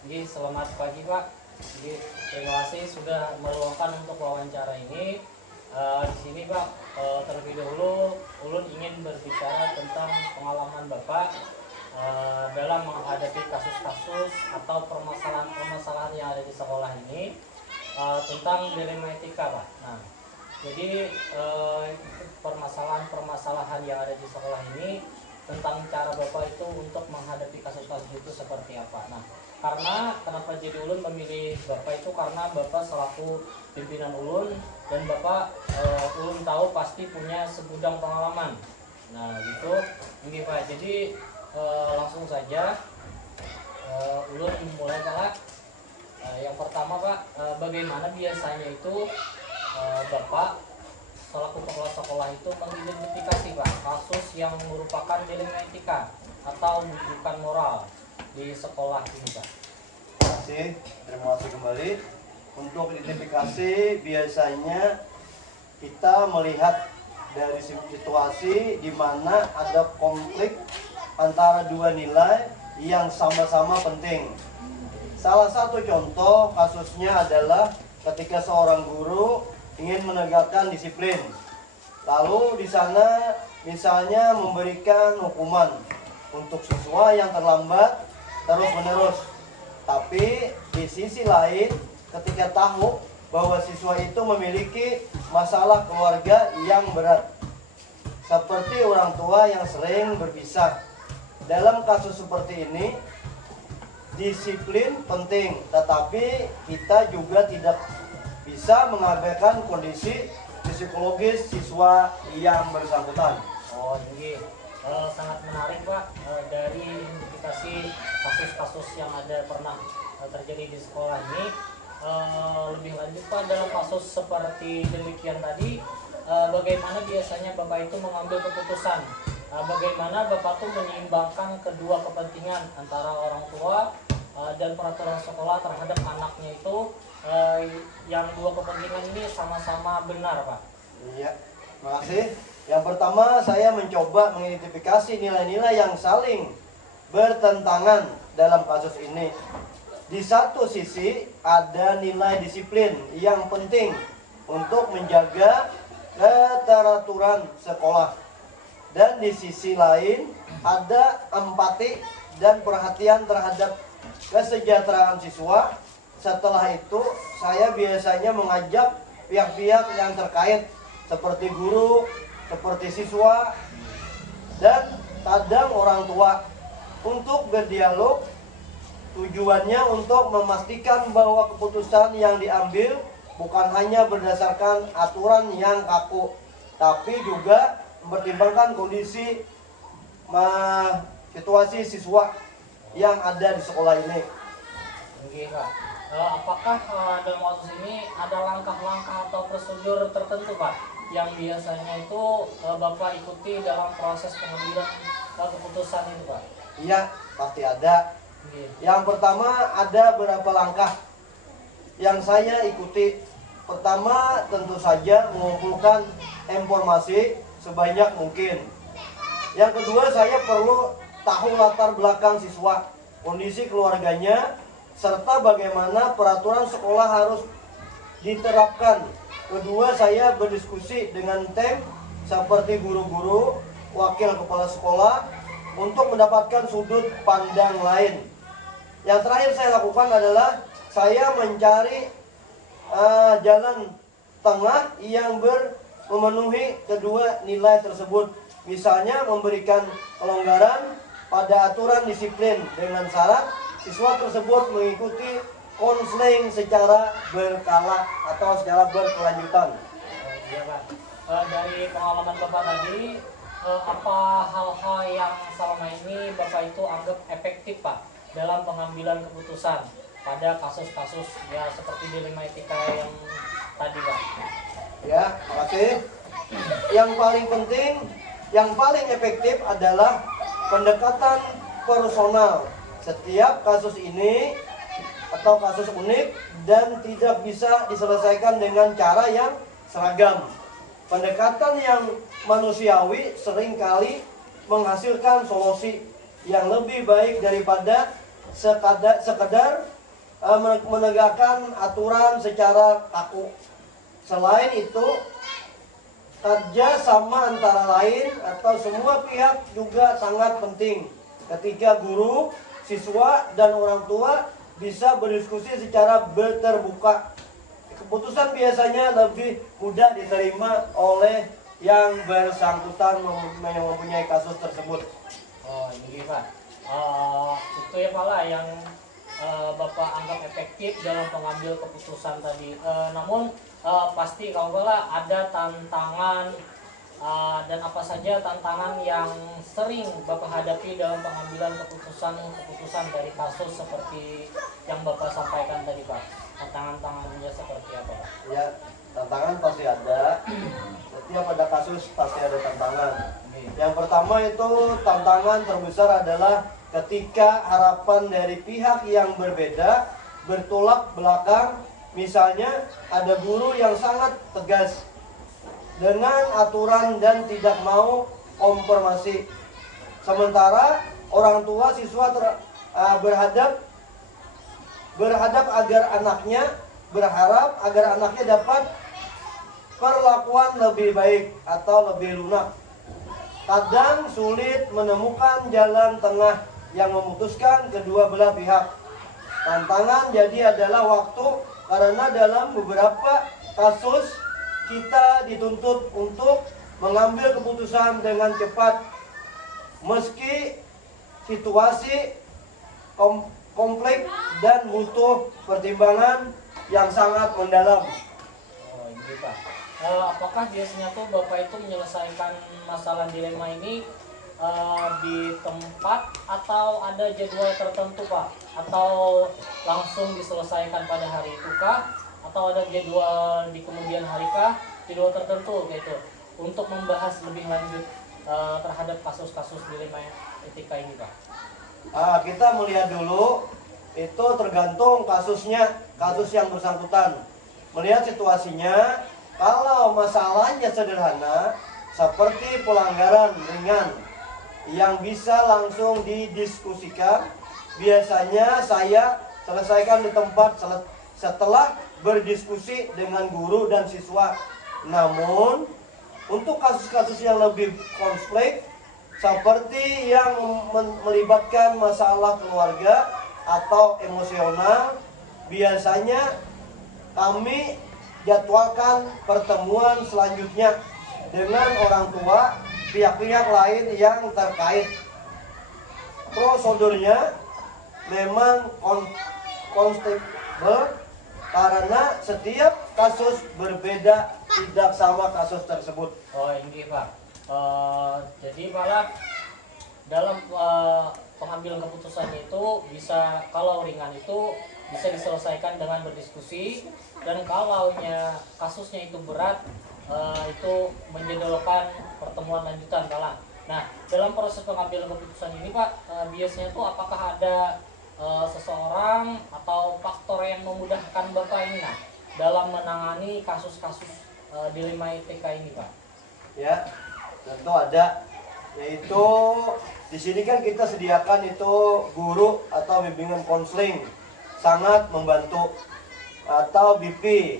Jadi selamat pagi Pak. Jadi terima kasih sudah meluangkan untuk wawancara ini. Di sini Pak, terlebih dahulu Ulun ingin berbicara tentang pengalaman Bapak dalam menghadapi kasus-kasus atau permasalahan-permasalahan yang ada di sekolah ini tentang dilema etika Pak. Nah, jadi permasalahan-permasalahan yang ada di sekolah ini tentang cara Bapak itu untuk menghadapi kasus-kasus itu seperti apa. Nah, karena kenapa jadi Ulun memilih Bapak itu karena Bapak selaku pimpinan Ulun dan Bapak Ulun tahu pasti punya segudang pengalaman. Nah, gitu. Ini Pak. Jadi langsung saja Ulun mulai Pak. Yang pertama Pak, bagaimana biasanya itu Bapak selaku kepala sekolah itu mengidentifikasi Pak kasus yang merupakan dilema etika atau bukan moral di sekolah ini Pak? Terima kasih kembali. Untuk identifikasi biasanya kita melihat dari situasi di mana ada konflik antara dua nilai yang sama-sama penting. Salah satu contoh kasusnya adalah ketika seorang guru ingin menegakkan disiplin. Lalu di sana misalnya memberikan hukuman untuk siswa yang terlambat terus-menerus. Tapi di sisi lain ketika tahu bahwa siswa itu memiliki masalah keluarga yang berat, seperti orang tua yang sering berpisah. Dalam kasus seperti ini disiplin penting, tetapi kita juga tidak bisa mengabaikan kondisi psikologis siswa yang bersangkutan. Oh, jadi sangat menarik Pak dari identifikasi kasus-kasus yang ada pernah terjadi di sekolah ini. Lebih lanjut Pak, dalam kasus seperti demikian tadi, bagaimana biasanya Bapak itu mengambil keputusan? Bagaimana Bapak itu menyeimbangkan kedua kepentingan antara orang tua dan peraturan sekolah terhadap anaknya itu, yang dua kepentingan ini sama-sama benar Pak? Iya, terima kasih. Yang pertama, saya mencoba mengidentifikasi nilai-nilai yang saling bertentangan dalam kasus ini. Di satu sisi ada nilai disiplin yang penting untuk menjaga keteraturan sekolah, dan di sisi lain ada empati dan perhatian terhadap kesejahteraan siswa. Setelah itu saya biasanya mengajak pihak-pihak yang terkait seperti guru, seperti siswa, dan kadang orang tua untuk berdialog. Tujuannya untuk memastikan bahwa keputusan yang diambil bukan hanya berdasarkan aturan yang kaku, tapi juga mempertimbangkan kondisi situasi siswa yang ada di sekolah ini. Oke Pak. Apakah dalam kasus ini ada langkah-langkah atau prosedur tertentu Pak yang biasanya itu Bapak ikuti dalam proses pengambilan keputusan itu Pak? Iya, pasti ada. Yang pertama, ada beberapa langkah yang saya ikuti. Pertama, tentu saja mengumpulkan informasi sebanyak mungkin. Yang kedua, saya perlu tahu latar belakang siswa, kondisi keluarganya, serta bagaimana peraturan sekolah harus diterapkan. Kedua, saya berdiskusi dengan tim seperti guru-guru, wakil kepala sekolah untuk mendapatkan sudut pandang lain. Yang terakhir saya lakukan adalah saya mencari jalan tengah yang memenuhi kedua nilai tersebut. Misalnya memberikan kelonggaran pada aturan disiplin dengan syarat siswa tersebut mengikuti konseling secara berkala atau secara berkelanjutan. Iya Pak. Dari pengalaman Bapak tadi, apa hal-hal yang selama ini Bapak itu anggap efektif Pak dalam pengambilan keputusan pada kasus-kasus ya seperti dilema etika yang tadi Pak? Ya, terima kasih. Yang paling penting, yang paling efektif adalah pendekatan personal. Setiap kasus ini atau kasus unik dan tidak bisa diselesaikan dengan cara yang seragam. Pendekatan yang manusiawi seringkali menghasilkan solusi yang lebih baik daripada sekedar menegakkan aturan secara kaku. Selain itu, kerjasama antara lain atau semua pihak juga sangat penting ketika guru, siswa, dan orang tua bisa berdiskusi secara terbuka. Keputusan biasanya lebih mudah diterima oleh yang bersangkutan yang mempunyai kasus tersebut. Oh ini Pak, itu ya Pak lah yang Bapak anggap efektif dalam pengambil keputusan tadi. Namun pasti kalau lah ada tantangan dan apa saja tantangan yang sering Bapak hadapi dalam pengambilan keputusan dari kasus seperti yang Bapak sampaikan tadi Pak. Tantangannya seperti apa Pak? Ya, tantangan pasti ada. Setiap ada kasus pasti ada tantangan. Yang pertama itu tantangan terbesar adalah ketika harapan dari pihak yang berbeda bertolak belakang. Misalnya ada guru yang sangat tegas dengan aturan dan tidak mau konfirmasi. Sementara orang tua siswa berharap agar anaknya dapat perlakuan lebih baik atau lebih lunak. Kadang sulit menemukan jalan tengah yang memutuskan kedua belah pihak. Tantangan jadi adalah waktu, karena dalam beberapa kasus kita dituntut untuk mengambil keputusan dengan cepat meski situasi kompleks dan butuh pertimbangan yang sangat mendalam. Oh ini Pak, apakah biasanya tuh Bapak itu menyelesaikan masalah dilema ini di tempat atau ada jadwal tertentu Pak? Atau langsung diselesaikan pada hari itu kah? Atau ada jadwal di kemudian hari kah? Jadwal tertentu gitu untuk membahas lebih lanjut terhadap kasus-kasus dilema etika ini Pak? Kita melihat dulu, itu tergantung kasusnya, kasus yang bersangkutan. Melihat situasinya, kalau masalahnya sederhana seperti pelanggaran ringan yang bisa langsung didiskusikan, biasanya saya selesaikan di tempat setelah berdiskusi dengan guru dan siswa. Namun untuk kasus-kasus yang lebih kompleks seperti yang melibatkan masalah keluarga atau emosional, biasanya kami jadwalkan pertemuan selanjutnya dengan orang tua, pihak-pihak lain yang terkait. Prosedurnya memang konstabel karena setiap kasus berbeda, tidak sama kasus tersebut. Oh ini Pak, jadi malah dalam pengambilan keputusan itu bisa, kalau ringan itu bisa diselesaikan dengan berdiskusi, dan kalau kasusnya itu berat itu menjadwalkan pertemuan lanjutan kalah. Nah dalam proses pengambilan keputusan ini Pak, biasanya tuh apakah ada seseorang atau faktor yang memudahkan Bapak ini dalam menangani kasus-kasus dilema etika ini Pak? Ya, tentu ada, yaitu di sini kan kita sediakan itu guru atau bimbingan konseling, sangat membantu, atau BP.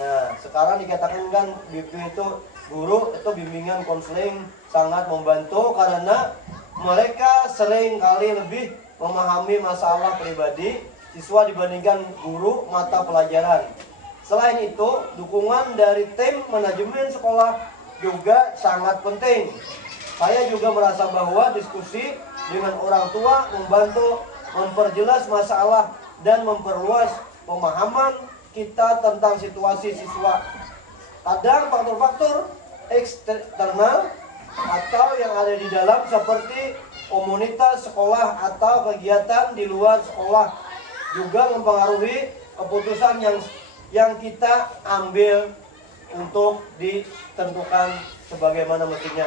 Nah sekarang dikatakan kan BP itu guru, itu bimbingan konseling sangat membantu karena mereka sering kali lebih memahami masalah pribadi siswa dibandingkan guru mata pelajaran. Selain itu, dukungan dari tim manajemen sekolah juga sangat penting. Saya juga merasa bahwa diskusi dengan orang tua membantu memperjelas masalah dan memperluas pemahaman kita tentang situasi siswa. Kadang faktor-faktor eksternal atau yang ada di dalam seperti komunitas sekolah atau kegiatan di luar sekolah juga mempengaruhi keputusan yang kita ambil untuk ditentukan sebagaimana mestinya.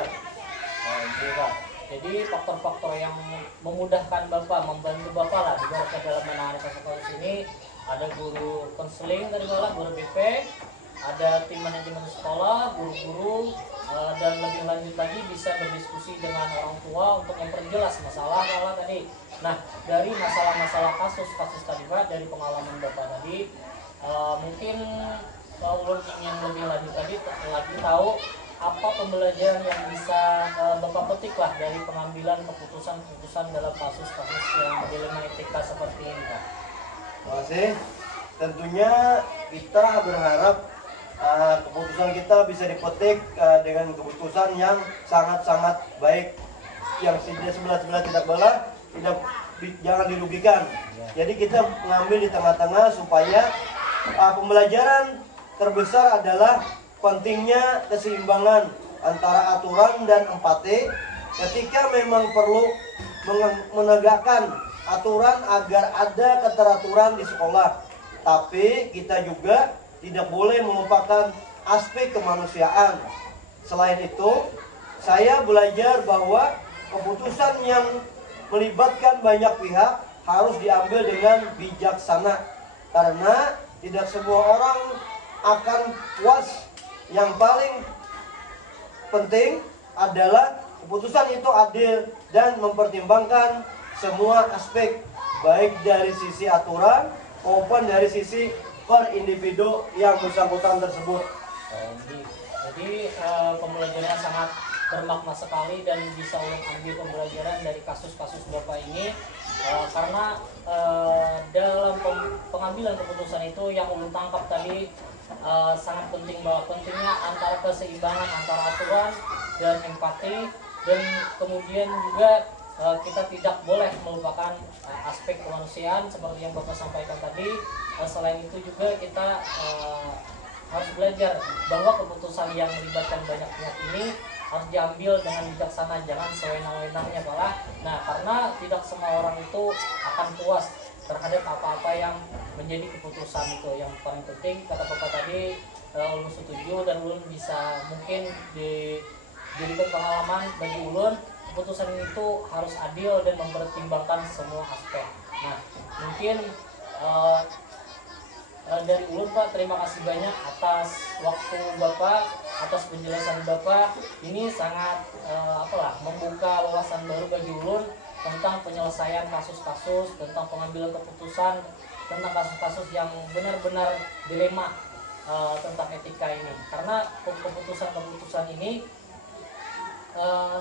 Jadi faktor-faktor yang memudahkan Bapak, membantu Bapak lah dalam menangani kasus ini, ada guru konseling dari bawah, guru BP, ada tim manajemen sekolah, guru-guru, dan lebih lanjut lagi bisa berdiskusi dengan orang tua untuk memperjelas masalah tadi. Nah, dari masalah-masalah kasus-kasus tadi Pak, dari pengalaman Bapak tadi, mungkin ulun ingin lebih lanjut lagi tahu apa pembelajaran yang bisa Bapak petik lah dari pengambilan keputusan-keputusan dalam kasus-kasus yang dilema etika seperti ini Pak. Terima kasih. Tentunya kita berharap keputusan kita bisa dipetik dengan keputusan yang sangat-sangat baik, yang sebelah tidak belah, jangan dirugikan. Jadi kita mengambil di tengah-tengah supaya pembelajaran terbesar adalah pentingnya keseimbangan antara aturan dan empati. Ketika memang perlu menegakkan aturan agar ada keteraturan di sekolah, tapi kita juga tidak boleh melupakan aspek kemanusiaan. Selain itu, saya belajar bahwa keputusan yang melibatkan banyak pihak harus diambil dengan bijaksana, karena tidak semua orang akan puas. Yang paling penting adalah keputusan itu adil dan mempertimbangkan semua aspek, baik dari sisi aturan maupun dari sisi per individu yang bersangkutan tersebut. Jadi pembelajarannya sangat bermakna sekali dan bisa ulun ambil pembelajaran dari kasus-kasus Bapak ini, karena dalam pengambilan keputusan itu yang ulun tangkap tadi sangat penting, bahwa pentingnya antara keseimbangan antara aturan dan empati, dan kemudian juga kita tidak boleh melupakan aspek kemanusiaan seperti yang Bapak sampaikan tadi. Selain itu juga kita harus belajar bahwa keputusan yang melibatkan banyak pihak ini harus diambil dengan bijaksana, jangan sewenang-wenangnya Pak. Nah, karena tidak semua orang itu akan puas terhadap apa-apa yang menjadi keputusan itu. Yang paling penting kata Bapak tadi, ulun setuju dan ulun bisa mungkin dijadikan pengalaman bagi ulun. Keputusan itu harus adil dan mempertimbangkan semua aspek. Nah, mungkin dari ulun Pak, terima kasih banyak atas waktu Bapak, atas penjelasan Bapak. Ini sangat membuka wawasan baru bagi ulun tentang penyelesaian kasus-kasus, tentang pengambilan keputusan, tentang kasus-kasus yang benar-benar dilema tentang etika ini. Karena keputusan-keputusan ini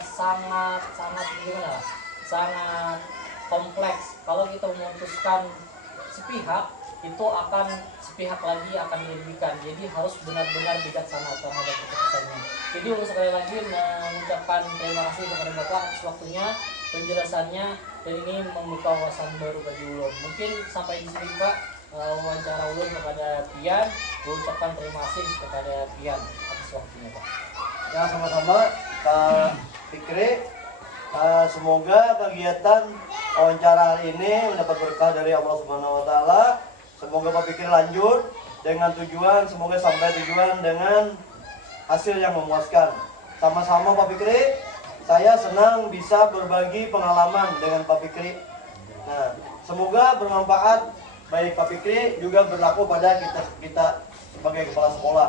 sangat kompleks. Kalau kita memutuskan sepihak, itu akan sepihak lagi akan dirugikan. Jadi harus benar-benar bijaksana terhadap keputusannya. Jadi ulun sekali lagi mengucapkan terima kasih kepada Bapak atas waktunya, penjelasannya, dan ini membuka wawasan baru bagi ulun. Mungkin sampai di sini Pak wawancara ulun kepada Pian. Ulun ucapkan terima kasih kepada Pian atas waktunya Pak. Ya, sama-sama Pak Fikri. Semoga kegiatan wawancara hari ini mendapat berkah dari Allah Subhanahu wa taala. Semoga Pak Fikri lanjut dengan tujuan, semoga sampai tujuan dengan hasil yang memuaskan. Sama-sama Pak Fikri, saya senang bisa berbagi pengalaman dengan Pak Fikri. Nah, semoga bermanfaat, baik Pak Fikri juga berlaku pada kita sebagai kepala sekolah.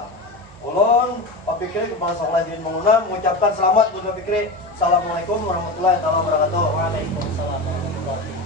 Ulun Pak Fikri, kepala sekolah Jin Menguna, mengucapkan selamat buat Pak Fikri. Assalamualaikum warahmatullahi wabarakatuh. Waalaikumsalam warahmatullahi wabarakatuh.